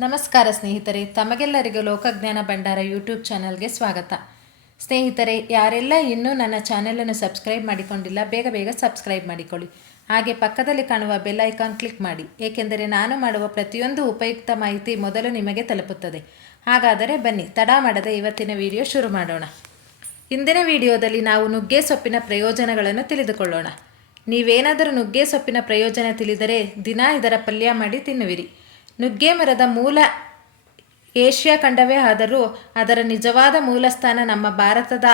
ನಮಸ್ಕಾರ ಸ್ನೇಹಿತರೆ, ತಮಗೆಲ್ಲರಿಗೂ ಲೋಕಜ್ಞಾನ ಭಂಡಾರ ಯೂಟ್ಯೂಬ್ ಚಾನಲ್ಗೆ ಸ್ವಾಗತ. ಸ್ನೇಹಿತರೆ, ಯಾರೆಲ್ಲ ಇನ್ನೂ ನನ್ನ ಚಾನೆಲನ್ನು ಸಬ್ಸ್ಕ್ರೈಬ್ ಮಾಡಿಕೊಂಡಿಲ್ಲ ಬೇಗ ಬೇಗ ಸಬ್ಸ್ಕ್ರೈಬ್ ಮಾಡಿಕೊಳ್ಳಿ. ಹಾಗೆ ಪಕ್ಕದಲ್ಲಿ ಕಾಣುವ ಬೆಲ್ ಐಕಾನ್ ಕ್ಲಿಕ್ ಮಾಡಿ, ಏಕೆಂದರೆ ನಾನು ಮಾಡುವ ಪ್ರತಿಯೊಂದು ಉಪಯುಕ್ತ ಮಾಹಿತಿ ಮೊದಲು ನಿಮಗೆ ತಲುಪುತ್ತದೆ. ಹಾಗಾದರೆ ಬನ್ನಿ ತಡ ಮಾಡದೆ ಇವತ್ತಿನ ವಿಡಿಯೋ ಶುರು ಮಾಡೋಣ. ಇಂದಿನ ವಿಡಿಯೋದಲ್ಲಿ ನಾವು ನುಗ್ಗೆ ಸೊಪ್ಪಿನ ಪ್ರಯೋಜನಗಳನ್ನು ತಿಳಿದುಕೊಳ್ಳೋಣ. ನೀವೇನಾದರೂ ನುಗ್ಗೆ ಸೊಪ್ಪಿನ ಪ್ರಯೋಜನ ತಿಳಿದರೆ ದಿನ ಇದರ ಪಲ್ಯ ಮಾಡಿ ತಿನ್ನುವಿರಿ. ನುಗ್ಗೆ ಮರದ ಮೂಲ ಏಷ್ಯಾ ಖಂಡವೇ ಆದರೂ ಅದರ ನಿಜವಾದ ಮೂಲಸ್ಥಾನ ನಮ್ಮ ಭಾರತದ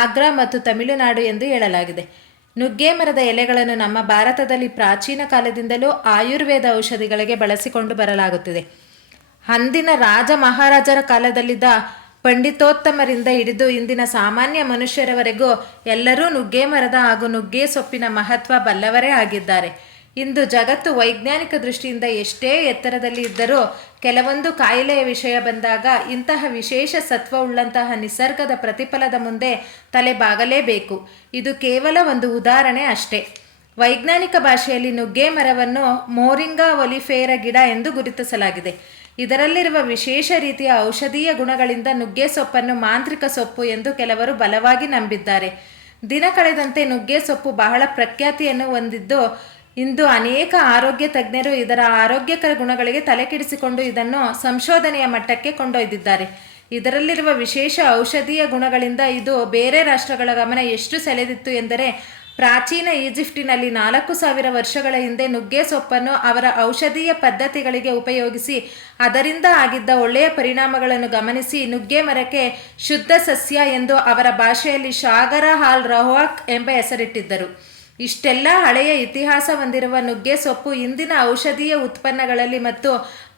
ಆಗ್ರಾ ಮತ್ತು ತಮಿಳುನಾಡು ಎಂದು ಹೇಳಲಾಗಿದೆ. ನುಗ್ಗೆ ಮರದ ಎಲೆಗಳನ್ನು ನಮ್ಮ ಭಾರತದಲ್ಲಿ ಪ್ರಾಚೀನ ಕಾಲದಿಂದಲೂ ಆಯುರ್ವೇದ ಔಷಧಿಗಳಿಗೆ ಬಳಸಿಕೊಂಡು ಬರಲಾಗುತ್ತಿದೆ. ಅಂದಿನ ರಾಜ ಮಹಾರಾಜರ ಕಾಲದಲ್ಲಿದ್ದ ಪಂಡಿತೋತ್ತಮರಿಂದ ಹಿಡಿದು ಇಂದಿನ ಸಾಮಾನ್ಯ ಮನುಷ್ಯರವರೆಗೂ ಎಲ್ಲರೂ ನುಗ್ಗೆ ಮರದ ಹಾಗೂ ನುಗ್ಗೆ ಸೊಪ್ಪಿನ ಮಹತ್ವ ಬಲ್ಲವರೇ ಆಗಿದ್ದಾರೆ. ಇಂದು ಜಗತ್ತು ವೈಜ್ಞಾನಿಕ ದೃಷ್ಟಿಯಿಂದ ಎಷ್ಟೇ ಎತ್ತರದಲ್ಲಿ ಇದ್ದರೂ ಕೆಲವೊಂದು ಕಾಯಿಲೆಯ ವಿಷಯ ಬಂದಾಗ ಇಂತಹ ವಿಶೇಷ ಸತ್ವವುಳ್ಳಂತಹ ನಿಸರ್ಗದ ಪ್ರತಿಫಲದ ಮುಂದೆ ತಲೆ ಬಾಗಲೇಬೇಕು. ಇದು ಕೇವಲ ಒಂದು ಉದಾಹರಣೆ ಅಷ್ಟೇ. ವೈಜ್ಞಾನಿಕ ಭಾಷೆಯಲ್ಲಿ ನುಗ್ಗೆ ಮರವನ್ನು ಮೋರಿಂಗಾ ಒಲಿಫೇರ ಗಿಡ ಎಂದು ಗುರುತಿಸಲಾಗಿದೆ. ಇದರಲ್ಲಿರುವ ವಿಶೇಷ ರೀತಿಯ ಔಷಧೀಯ ಗುಣಗಳಿಂದ ನುಗ್ಗೆ ಸೊಪ್ಪನ್ನು ಮಾಂತ್ರಿಕ ಸೊಪ್ಪು ಎಂದು ಕೆಲವರು ಬಲವಾಗಿ ನಂಬಿದ್ದಾರೆ. ದಿನ ಕಳೆದಂತೆ ನುಗ್ಗೆ ಸೊಪ್ಪು ಬಹಳ ಪ್ರಖ್ಯಾತಿಯನ್ನು ಹೊಂದಿದ್ದು ಇಂದು ಅನೇಕ ಆರೋಗ್ಯ ತಜ್ಞರು ಇದರ ಆರೋಗ್ಯಕರ ಗುಣಗಳಿಗೆ ತಲೆಕೆಡಿಸಿಕೊಂಡು ಇದನ್ನು ಸಂಶೋಧನೆಯ ಮಟ್ಟಕ್ಕೆ ಕೊಂಡೊಯ್ದಿದ್ದಾರೆ. ಇದರಲ್ಲಿರುವ ವಿಶೇಷ ಔಷಧೀಯ ಗುಣಗಳಿಂದ ಇದು ಬೇರೆ ರಾಷ್ಟ್ರಗಳ ಗಮನ ಎಷ್ಟು ಸೆಳೆದಿತ್ತು ಎಂದರೆ, ಪ್ರಾಚೀನ ಈಜಿಪ್ಟಿನಲ್ಲಿ 4000 ವರ್ಷಗಳ ಹಿಂದೆ ನುಗ್ಗೆ ಸೊಪ್ಪನ್ನು ಅವರ ಔಷಧೀಯ ಪದ್ಧತಿಗಳಿಗೆ ಉಪಯೋಗಿಸಿ ಅದರಿಂದ ಆಗಿದ್ದ ಒಳ್ಳೆಯ ಪರಿಣಾಮಗಳನ್ನು ಗಮನಿಸಿ ನುಗ್ಗೆ ಮರಕ್ಕೆ ಶುದ್ಧ ಸಸ್ಯ ಎಂದು ಅವರ ಭಾಷೆಯಲ್ಲಿ ಶಾಗರ ಹಾಲ್ ರವಾಕ್ ಎಂಬ ಹೆಸರಿಟ್ಟಿದ್ದರು. ಇಷ್ಟೆಲ್ಲ ಹಳೆಯ ಇತಿಹಾಸ ಹೊಂದಿರುವ ನುಗ್ಗೆ ಸೊಪ್ಪು ಇಂದಿನ ಔಷಧೀಯ ಉತ್ಪನ್ನಗಳಲ್ಲಿ ಮತ್ತು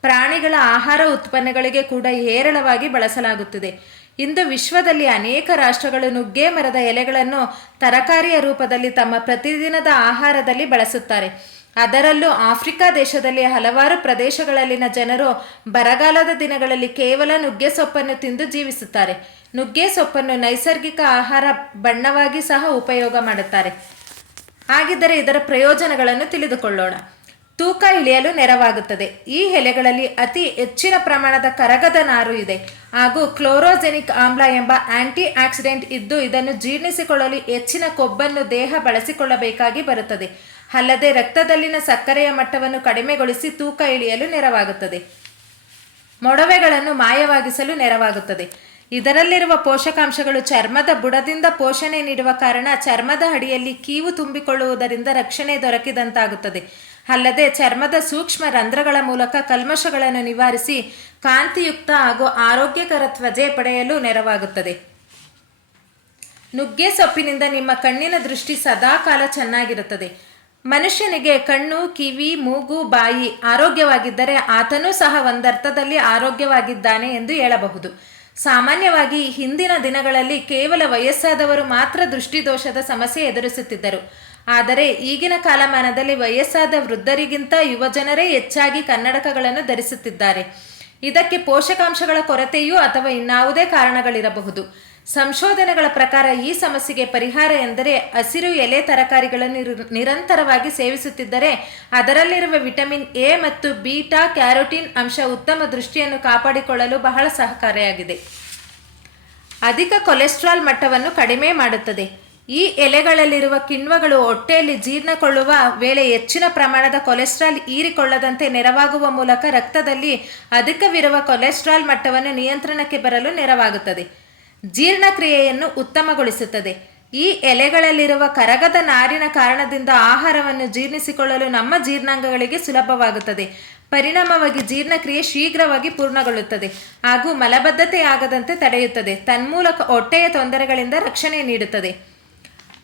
ಪ್ರಾಣಿಗಳ ಆಹಾರ ಉತ್ಪನ್ನಗಳಿಗೆ ಕೂಡ ಹೇರಳವಾಗಿ ಬಳಸಲಾಗುತ್ತಿದೆ. ಇಂದು ವಿಶ್ವದಲ್ಲಿ ಅನೇಕ ರಾಷ್ಟ್ರಗಳು ನುಗ್ಗೆ ಮರದ ಎಲೆಗಳನ್ನು ತರಕಾರಿಯ ರೂಪದಲ್ಲಿ ತಮ್ಮ ಪ್ರತಿದಿನದ ಆಹಾರದಲ್ಲಿ ಬಳಸುತ್ತಾರೆ. ಅದರಲ್ಲೂ ಆಫ್ರಿಕಾ ದೇಶದಲ್ಲಿ ಹಲವಾರು ಪ್ರದೇಶಗಳಲ್ಲಿನ ಜನರು ಬರಗಾಲದ ದಿನಗಳಲ್ಲಿ ಕೇವಲ ನುಗ್ಗೆ ಸೊಪ್ಪನ್ನು ತಿಂದು ಜೀವಿಸುತ್ತಾರೆ. ನುಗ್ಗೆ ಸೊಪ್ಪನ್ನು ನೈಸರ್ಗಿಕ ಆಹಾರ ಬಣ್ಣವಾಗಿ ಸಹ ಉಪಯೋಗ ಮಾಡುತ್ತಾರೆ. ಹಾಗಿದ್ದರೆ ಇದರ ಪ್ರಯೋಜನಗಳನ್ನು ತಿಳಿದುಕೊಳ್ಳೋಣ. ತೂಕ ಇಳಿಯಲು ನೆರವಾಗುತ್ತದೆ. ಈ ಎಲೆಗಳಲ್ಲಿ ಅತಿ ಹೆಚ್ಚಿನ ಪ್ರಮಾಣದ ಕರಗದ ನಾರು ಇದೆ ಹಾಗೂ ಕ್ಲೋರೋಜೆನಿಕ್ ಆಮ್ಲ ಎಂಬ ಆಂಟಿ ಆಕ್ಸಿಡೆಂಟ್ ಇದ್ದು ಇದನ್ನು ಜೀರ್ಣಿಸಿಕೊಳ್ಳಲು ಹೆಚ್ಚಿನ ಕೊಬ್ಬನ್ನು ದೇಹ ಬಳಸಿಕೊಳ್ಳಬೇಕಾಗಿ ಬರುತ್ತದೆ. ಅಲ್ಲದೆ ರಕ್ತದಲ್ಲಿನ ಸಕ್ಕರೆಯ ಮಟ್ಟವನ್ನು ಕಡಿಮೆಗೊಳಿಸಿ ತೂಕ ಇಳಿಯಲು ನೆರವಾಗುತ್ತದೆ. ಮೊಡವೆಗಳನ್ನು ಮಾಯವಾಗಿಸಲು ನೆರವಾಗುತ್ತದೆ. ಇದರಲ್ಲಿರುವ ಪೋಷಕಾಂಶಗಳು ಚರ್ಮದ ಬುಡದಿಂದ ಪೋಷಣೆ ನೀಡುವ ಕಾರಣ ಚರ್ಮದ ಅಡಿಯಲ್ಲಿ ಕೀವು ತುಂಬಿಕೊಳ್ಳುವುದರಿಂದ ರಕ್ಷಣೆ ದೊರಕಿದಂತಾಗುತ್ತದೆ. ಅಲ್ಲದೆ ಚರ್ಮದ ಸೂಕ್ಷ್ಮ ರಂಧ್ರಗಳ ಮೂಲಕ ಕಲ್ಮಶಗಳನ್ನು ನಿವಾರಿಸಿ ಕಾಂತಿಯುಕ್ತ ಹಾಗೂ ಆರೋಗ್ಯಕರ ತ್ವಚೆ ಪಡೆಯಲು ನೆರವಾಗುತ್ತದೆ. ನುಗ್ಗೆ ಸೊಪ್ಪಿನಿಂದ ನಿಮ್ಮ ಕಣ್ಣಿನ ದೃಷ್ಟಿ ಸದಾಕಾಲ ಚೆನ್ನಾಗಿರುತ್ತದೆ. ಮನುಷ್ಯನಿಗೆ ಕಣ್ಣು, ಕಿವಿ, ಮೂಗು, ಬಾಯಿ ಆರೋಗ್ಯವಾಗಿದ್ದರೆ ಆತನೂ ಸಹ ಒಂದರ್ಥದಲ್ಲಿ ಆರೋಗ್ಯವಾಗಿದ್ದಾನೆ ಎಂದು ಹೇಳಬಹುದು. ಸಾಮಾನ್ಯವಾಗಿ ಹಿಂದಿನ ದಿನಗಳಲ್ಲಿ ಕೇವಲ ವಯಸ್ಸಾದವರು ಮಾತ್ರ ದೃಷ್ಟಿದೋಷದ ಸಮಸ್ಯೆ ಎದುರಿಸುತ್ತಿದ್ದರು. ಆದರೆ ಈಗಿನ ಕಾಲಮಾನದಲ್ಲಿ ವಯಸ್ಸಾದ ವೃದ್ಧರಿಗಿಂತ ಯುವಜನರೇ ಹೆಚ್ಚಾಗಿ ಕನ್ನಡಕಗಳನ್ನು ಧರಿಸುತ್ತಿದ್ದಾರೆ. ಇದಕ್ಕೆ ಪೋಷಕಾಂಶಗಳ ಕೊರತೆಯೂ ಅಥವಾ ಇನ್ನಾವುದೇ ಕಾರಣಗಳಿರಬಹುದು. ಸಂಶೋಧನೆಗಳ ಪ್ರಕಾರ ಈ ಸಮಸ್ಯೆಗೆ ಪರಿಹಾರ ಎಂದರೆ ಹಸಿರು ಎಲೆ ತರಕಾರಿಗಳನ್ನು ನಿರಂತರವಾಗಿ ಸೇವಿಸುತ್ತಿದ್ದರೆ ಅದರಲ್ಲಿರುವ ವಿಟಮಿನ್ ಎ ಮತ್ತು ಬೀಟಾ ಕ್ಯಾರೋಟಿನ್ ಅಂಶ ಉತ್ತಮ ದೃಷ್ಟಿಯನ್ನು ಕಾಪಾಡಿಕೊಳ್ಳಲು ಬಹಳ ಸಹಕಾರಿಯಾಗಿದೆ. ಅಧಿಕ ಕೊಲೆಸ್ಟ್ರಾಲ್ ಮಟ್ಟವನ್ನು ಕಡಿಮೆ ಮಾಡುತ್ತದೆ. ಈ ಎಲೆಗಳಲ್ಲಿರುವ ಕಿಣ್ವಗಳು ಹೊಟ್ಟೆಯಲ್ಲಿ ಜೀರ್ಣಕೊಳ್ಳುವ ವೇಳೆ ಹೆಚ್ಚಿನ ಪ್ರಮಾಣದ ಕೊಲೆಸ್ಟ್ರಾಲ್ ಹೀರಿಕೊಳ್ಳದಂತೆ ನೆರವಾಗುವ ಮೂಲಕ ರಕ್ತದಲ್ಲಿ ಅಧಿಕವಿರುವ ಕೊಲೆಸ್ಟ್ರಾಲ್ ಮಟ್ಟವನ್ನು ನಿಯಂತ್ರಣಕ್ಕೆ ಬರಲು ನೆರವಾಗುತ್ತದೆ. ಜೀರ್ಣಕ್ರಿಯೆಯನ್ನು ಉತ್ತಮಗೊಳಿಸುತ್ತದೆ. ಈ ಎಲೆಗಳಲ್ಲಿರುವ ಕರಗದ ನಾರಿನ ಕಾರಣದಿಂದ ಆಹಾರವನ್ನು ಜೀರ್ಣಿಸಿಕೊಳ್ಳಲು ನಮ್ಮ ಜೀರ್ಣಾಂಗಗಳಿಗೆ ಸುಲಭವಾಗುತ್ತದೆ. ಪರಿಣಾಮವಾಗಿ ಜೀರ್ಣಕ್ರಿಯೆ ಶೀಘ್ರವಾಗಿ ಪೂರ್ಣಗೊಳ್ಳುತ್ತದೆ ಹಾಗೂ ಮಲಬದ್ಧತೆಯಾಗದಂತೆ ತಡೆಯುತ್ತದೆ. ತನ್ಮೂಲಕ ಹೊಟ್ಟೆಯ ತೊಂದರೆಗಳಿಂದ ರಕ್ಷಣೆ ನೀಡುತ್ತದೆ.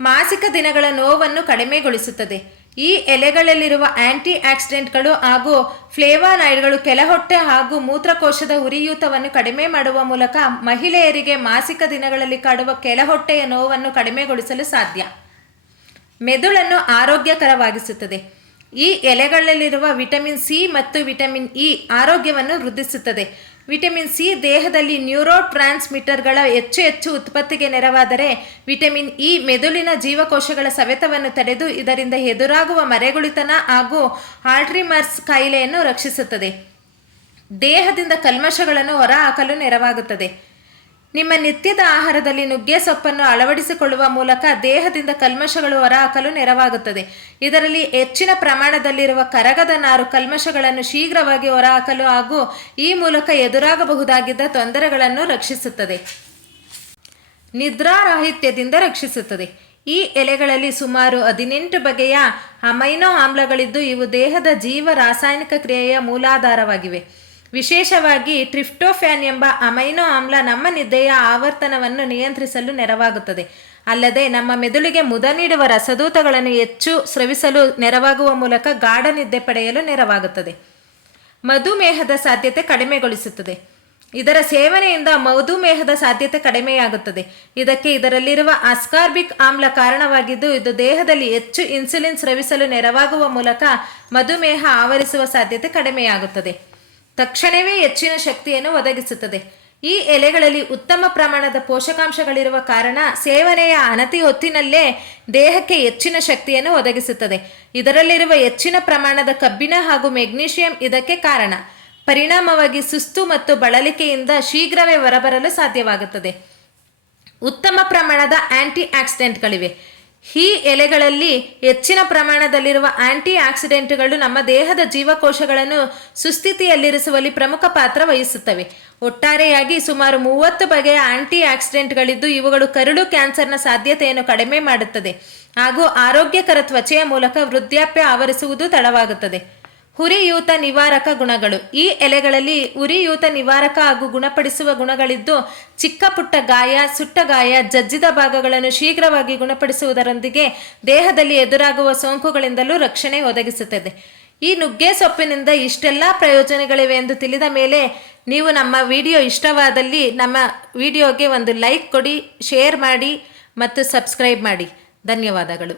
ಮಾಸಿಕ ದಿನಗಳ ನೋವನ್ನು ಕಡಿಮೆಗೊಳಿಸುತ್ತದೆ. ಈ ಎಲೆಗಳಲ್ಲಿರುವ ಆಂಟಿ ಆಕ್ಸಿಡೆಂಟ್ಗಳು ಹಾಗೂ ಫ್ಲೇವಾನಾಯ್ಡ್ಗಳು ಕೆಳಹೊಟ್ಟೆ ಹಾಗೂ ಮೂತ್ರಕೋಶದ ಉರಿಯೂತವನ್ನು ಕಡಿಮೆ ಮಾಡುವ ಮೂಲಕ ಮಹಿಳೆಯರಿಗೆ ಮಾಸಿಕ ದಿನಗಳಲ್ಲಿ ಕಾಡುವ ಕೆಳಹೊಟ್ಟೆಯ ನೋವನ್ನು ಕಡಿಮೆಗೊಳಿಸಲು ಸಾಧ್ಯ. ಮೆದುಳನ್ನು ಆರೋಗ್ಯಕರವಾಗಿಸುತ್ತದೆ. ಈ ಎಲೆಗಳಲ್ಲಿರುವ ವಿಟಮಿನ್ ಸಿ ಮತ್ತು ವಿಟಮಿನ್ ಇ ಆರೋಗ್ಯವನ್ನು ವೃದ್ಧಿಸುತ್ತದೆ. ವಿಟಮಿನ್ ಸಿ ದೇಹದಲ್ಲಿ ನ್ಯೂರೋ ಟ್ರಾನ್ಸ್ಮಿಟರ್ಗಳ ಹೆಚ್ಚು ಉತ್ಪತ್ತಿಗೆ ನೆರವಾದರೆ ವಿಟಮಿನ್ ಇ ಮೆದುಳಿನ ಜೀವಕೋಶಗಳ ಸವೆತವನ್ನು ತಡೆದು ಇದರಿಂದ ಎದುರಾಗುವ ಮರೆಗುಳಿತನ ಹಾಗೂ ಆಲ್ಝೈಮರ್ಸ್ ಕಾಯಿಲೆಯನ್ನು ರಕ್ಷಿಸುತ್ತದೆ. ದೇಹದಿಂದ ಕಲ್ಮಶಗಳನ್ನು ಹೊರಹಾಕಲು ನೆರವಾಗುತ್ತದೆ. ನಿಮ್ಮ ನಿತ್ಯದ ಆಹಾರದಲ್ಲಿ ನುಗ್ಗೆ ಸೊಪ್ಪನ್ನು ಅಳವಡಿಸಿಕೊಳ್ಳುವ ಮೂಲಕ ದೇಹದಿಂದ ಕಲ್ಮಶಗಳು ಹೊರಹಾಕಲು ನೆರವಾಗುತ್ತದೆ. ಇದರಲ್ಲಿ ಹೆಚ್ಚಿನ ಪ್ರಮಾಣದಲ್ಲಿರುವ ಕರಗದ ನಾರು ಕಲ್ಮಶಗಳನ್ನು ಶೀಘ್ರವಾಗಿ ಹೊರಹಾಕಲು ಹಾಗೂ ಈ ಮೂಲಕ ಎದುರಾಗಬಹುದಾಗಿದ್ದ ತೊಂದರೆಗಳನ್ನು ರಕ್ಷಿಸುತ್ತದೆ. ನಿದ್ರಾರಾಹಿತ್ಯದಿಂದ ರಕ್ಷಿಸುತ್ತದೆ. ಈ ಎಲೆಗಳಲ್ಲಿ ಸುಮಾರು 18 ಬಗೆಯ ಅಮೈನೋ ಆಮ್ಲಗಳಿದ್ದು ಇವು ದೇಹದ ಜೀವ ರಾಸಾಯನಿಕ ಕ್ರಿಯೆಯ ಮೂಲಾಧಾರವಾಗಿವೆ. ವಿಶೇಷವಾಗಿ ಟ್ರಿಪ್ಟೋಫ್ಯಾನ್ ಎಂಬ ಅಮೈನೋ ಆಮ್ಲ ನಮ್ಮ ನಿದ್ದೆಯ ಆವರ್ತನವನ್ನು ನಿಯಂತ್ರಿಸಲು ನೆರವಾಗುತ್ತದೆ. ಅಲ್ಲದೆ ನಮ್ಮ ಮೆದುಳಿಗೆ ಮುದ ನೀಡುವ ರಸದೂತಗಳನ್ನು ಹೆಚ್ಚು ಸ್ರವಿಸಲು ನೆರವಾಗುವ ಮೂಲಕ ಗಾಢ ನಿದ್ದೆ ಪಡೆಯಲು ನೆರವಾಗುತ್ತದೆ. ಮಧುಮೇಹದ ಸಾಧ್ಯತೆ ಕಡಿಮೆಗೊಳಿಸುತ್ತದೆ. ಇದರ ಸೇವನೆಯಿಂದ ಮಧುಮೇಹದ ಸಾಧ್ಯತೆ ಕಡಿಮೆಯಾಗುತ್ತದೆ. ಇದಕ್ಕೆ ಇದರಲ್ಲಿರುವ ಅಸ್ಕಾರ್ಬಿಕ್ ಆಮ್ಲ ಕಾರಣವಾಗಿದ್ದು ಇದು ದೇಹದಲ್ಲಿ ಹೆಚ್ಚು ಇನ್ಸುಲಿನ್ ಸ್ರವಿಸಲು ನೆರವಾಗುವ ಮೂಲಕ ಮಧುಮೇಹ ಆವರಿಸುವ ಸಾಧ್ಯತೆ ಕಡಿಮೆಯಾಗುತ್ತದೆ. ತಕ್ಷಣವೇ ಹೆಚ್ಚಿನ ಶಕ್ತಿಯನ್ನು ಒದಗಿಸುತ್ತದೆ. ಈ ಎಲೆಗಳಲ್ಲಿ ಉತ್ತಮ ಪ್ರಮಾಣದ ಪೋಷಕಾಂಶಗಳಿರುವ ಕಾರಣ ಸೇವನೆಯ ಅನತಿ ಹೊತ್ತಿನಲ್ಲೇ ದೇಹಕ್ಕೆ ಹೆಚ್ಚಿನ ಶಕ್ತಿಯನ್ನು ಒದಗಿಸುತ್ತದೆ. ಇದರಲ್ಲಿರುವ ಹೆಚ್ಚಿನ ಪ್ರಮಾಣದ ಕಬ್ಬಿಣ ಹಾಗೂ ಮೆಗ್ನೀಷಿಯಂ ಇದಕ್ಕೆ ಕಾರಣ. ಪರಿಣಾಮವಾಗಿ ಸುಸ್ತು ಮತ್ತು ಬಳಲಿಕೆಯಿಂದ ಶೀಘ್ರವೇ ಹೊರಬರಲು ಸಾಧ್ಯವಾಗುತ್ತದೆ. ಉತ್ತಮ ಪ್ರಮಾಣದ ಆಂಟಿ ಆಕ್ಸಿಡೆಂಟ್ಗಳಿವೆ. ಈ ಎಲೆಗಳಲ್ಲಿ ಹೆಚ್ಚಿನ ಪ್ರಮಾಣದಲ್ಲಿರುವ ಆಂಟಿ ಆಕ್ಸಿಡೆಂಟ್ಗಳು ನಮ್ಮ ದೇಹದ ಜೀವಕೋಶಗಳನ್ನು ಸುಸ್ಥಿತಿಯಲ್ಲಿರಿಸುವಲ್ಲಿ ಪ್ರಮುಖ ಪಾತ್ರ ವಹಿಸುತ್ತವೆ. ಒಟ್ಟಾರೆಯಾಗಿ ಸುಮಾರು 30 ಬಗೆಯ ಆಂಟಿ ಆಕ್ಸಿಡೆಂಟ್ಗಳಿದ್ದು ಇವುಗಳು ಕರುಳು ಕ್ಯಾನ್ಸರ್ನ ಸಾಧ್ಯತೆಯನ್ನು ಕಡಿಮೆ ಮಾಡುತ್ತದೆ ಹಾಗೂ ಆರೋಗ್ಯಕರ ತ್ವಚೆಯ ಮೂಲಕ ವೃದ್ಧಾಪ್ಯ ಆವರಿಸುವುದು ತಡವಾಗುತ್ತದೆ. ಉರಿಯೂತ ನಿವಾರಕ ಗುಣಗಳು. ಈ ಎಲೆಗಳಲ್ಲಿ ಉರಿಯೂತ ನಿವಾರಕ ಹಾಗೂ ಗುಣಪಡಿಸುವ ಗುಣಗಳಿದ್ದು ಚಿಕ್ಕ ಪುಟ್ಟ ಗಾಯ, ಸುಟ್ಟ ಗಾಯ, ಜಜ್ಜಿದ ಭಾಗಗಳನ್ನು ಶೀಘ್ರವಾಗಿ ಗುಣಪಡಿಸುವುದರೊಂದಿಗೆ ದೇಹದಲ್ಲಿ ಎದುರಾಗುವ ಸೋಂಕುಗಳಿಂದಲೂ ರಕ್ಷಣೆ ಒದಗಿಸುತ್ತದೆ. ಈ ನುಗ್ಗೆ ಸೊಪ್ಪಿನಿಂದ ಇಷ್ಟೆಲ್ಲ ಪ್ರಯೋಜನಗಳಿವೆ ಎಂದು ತಿಳಿದ ಮೇಲೆ ನೀವು ನಮ್ಮ ವಿಡಿಯೋ ಇಷ್ಟವಾದಲ್ಲಿ ನಮ್ಮ ವಿಡಿಯೋಗೆ ಒಂದು ಲೈಕ್ ಕೊಡಿ, ಶೇರ್ ಮಾಡಿ ಮತ್ತು ಸಬ್ಸ್ಕ್ರೈಬ್ ಮಾಡಿ. ಧನ್ಯವಾದಗಳು.